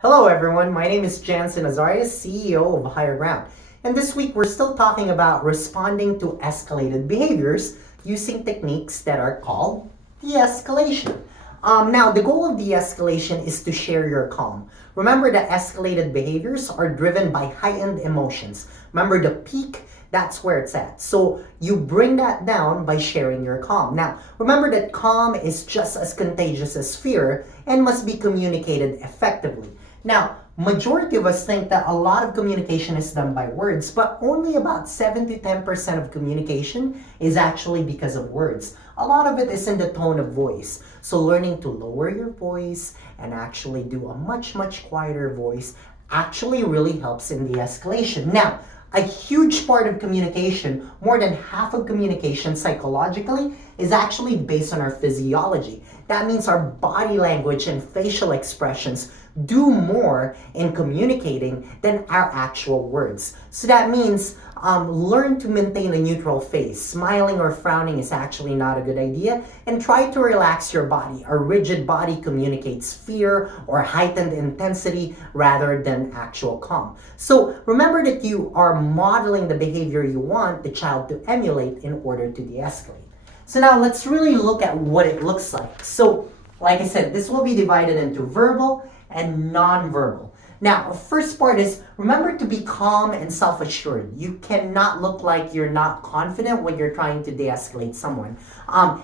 Hello everyone, my name is Jansen Azarias, CEO of Higher Ground. And this week we're still talking about responding to escalated behaviors using techniques that are called de-escalation. Now, the goal of de-escalation is to share your calm. Remember that escalated behaviors are driven by heightened emotions. Remember the peak, that's where it's at. So you bring that down by sharing your calm. Now, remember that calm is just as contagious as fear and must be communicated effectively. Now, majority of us think that a lot of communication is done by words, but only about 7 to 10% of communication is actually because of words. A lot of it is in the tone of voice. So learning to lower your voice and actually do a much quieter voice actually really helps in the escalation. Now, a huge part of communication, more than half of communication psychologically, is actually based on our physiology. That means our body language and facial expressions do more in communicating than our actual words. So that means learn to maintain a neutral face. Smiling or frowning is actually not a good idea, and try to relax your body. A rigid body communicates fear or heightened intensity rather than actual calm. So remember that you are modeling the behavior you want the child to emulate in order to de-escalate. So now let's really look at what it looks like. So like I said, this will be divided into verbal and non-verbal. Now, the first part is remember to be calm and self-assured. You cannot look like you're not confident when you're trying to de-escalate someone.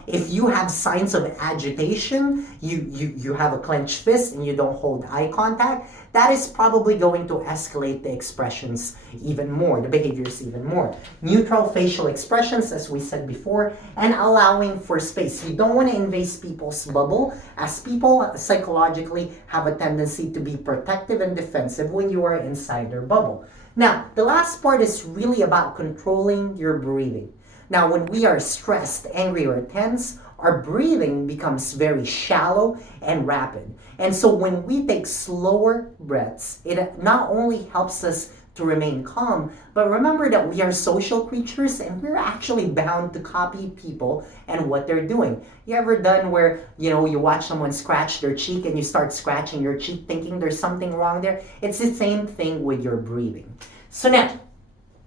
If you have signs of agitation, you have a clenched fist and you don't hold eye contact, that is probably going to escalate the expressions even more, the behaviors even more. Neutral facial expressions, as we said before, and allowing for space. You don't want to invade people's bubble, as people psychologically have a tendency to be protective and defensive when you are inside their bubble. Now, the last part is really about controlling your breathing. Now, when we are stressed, angry, or tense, our breathing becomes very shallow and rapid. And so when we take slower breaths, it not only helps us to remain calm, but remember that we are social creatures and we're actually bound to copy people and what they're doing. You ever done where, you watch someone scratch their cheek and you start scratching your cheek thinking there's something wrong there? It's the same thing with your breathing. So now,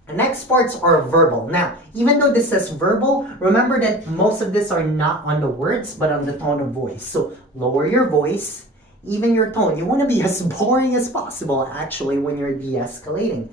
the next parts are verbal. Now, even though this says verbal, remember that most of this are not on the words, but on the tone of voice. So lower your voice, even your tone. You want to be as boring as possible, actually, when you're de-escalating.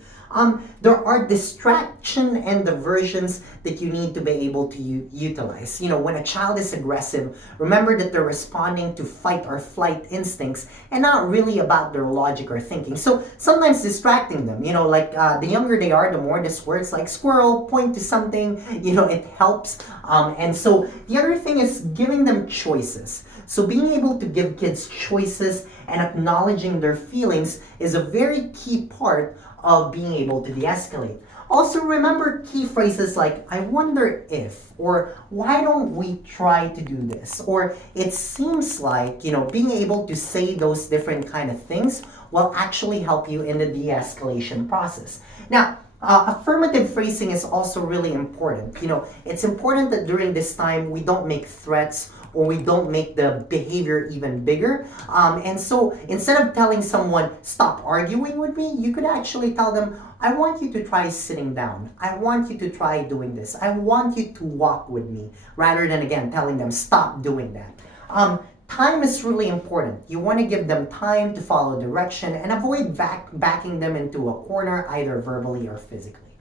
There are distraction and diversions that you need to be able to utilize. When a child is aggressive, remember that they're responding to fight or flight instincts and not really about their logic or thinking. So sometimes distracting them, the younger they are, the more this works, like squirrel, point to something, it helps. And so the other thing is giving them choices. So being able to give kids choices and acknowledging their feelings is a very key part of being able to de-escalate. Also remember key phrases like, I wonder if, or why don't we try to do this? Or it seems like, being able to say those different kind of things will actually help you in the de-escalation process. Now, affirmative phrasing is also really important. It's important that during this time we don't make threats or we don't make the behavior even bigger. And so instead of telling someone, stop arguing with me, you could actually tell them, I want you to try sitting down. I want you to try doing this. I want you to walk with me, rather than, again, telling them, stop doing that. Time is really important. You want to give them time to follow direction and avoid backing them into a corner, either verbally or physically.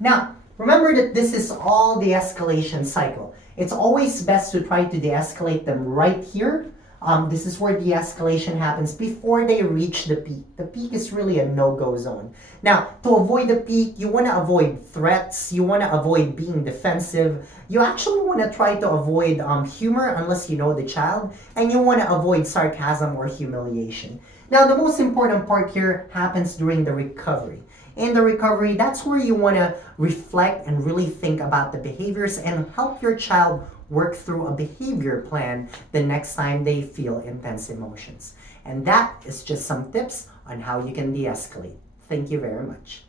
Now, remember that this is all the escalation cycle. It's always best to try to de-escalate them right here. This is where de-escalation happens before they reach the peak. The peak is really a no-go zone. Now, to avoid the peak, you want to avoid threats. You want to avoid being defensive. You actually want to try to avoid humor unless you know the child. And you want to avoid sarcasm or humiliation. Now, the most important part here happens during the recovery. In the recovery, that's where you want to reflect and really think about the behaviors and help your child work through a behavior plan the next time they feel intense emotions. And that is just some tips on how you can de-escalate. Thank you very much.